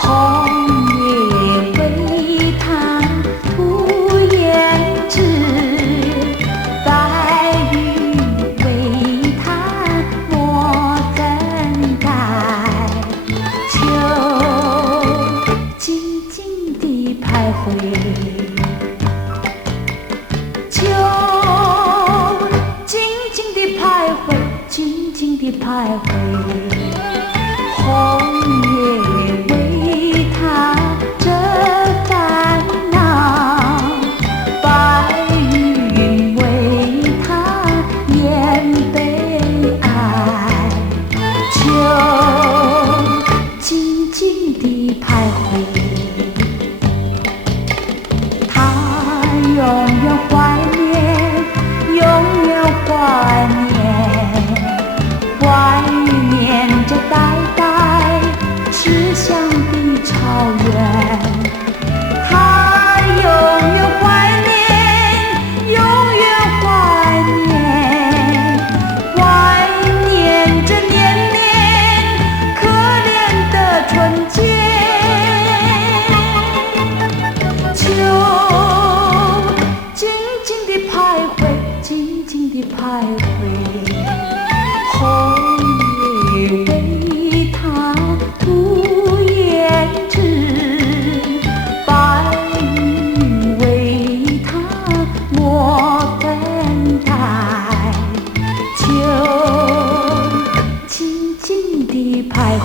红叶为他涂胭脂，白云为他抹灯台。秋静静地徘徊，秋静静地徘徊，静静地徘徊。红叶为他遮烦恼，白云为他掩悲哀。秋静静地徘徊，他永远怀念，永远怀念，怀念着代代吃香的草原。他永远怀念，永远怀念，怀念着年年可怜的春节。秋静静地徘徊，静静地徘徊。红叶为他涂胭脂，白云为他抹灯台。秋静静地徘徊。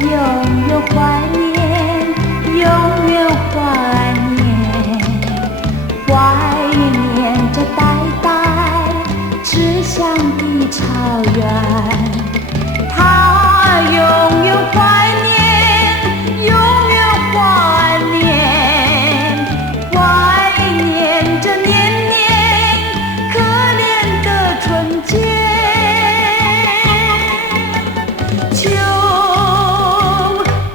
永远怀念，永远怀念，怀念着代代吃香的草原。他永远怀念，永远怀念，怀念着年年可怜的春节。秋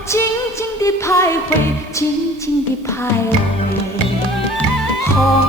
静静地徘徊，静静地徘徊。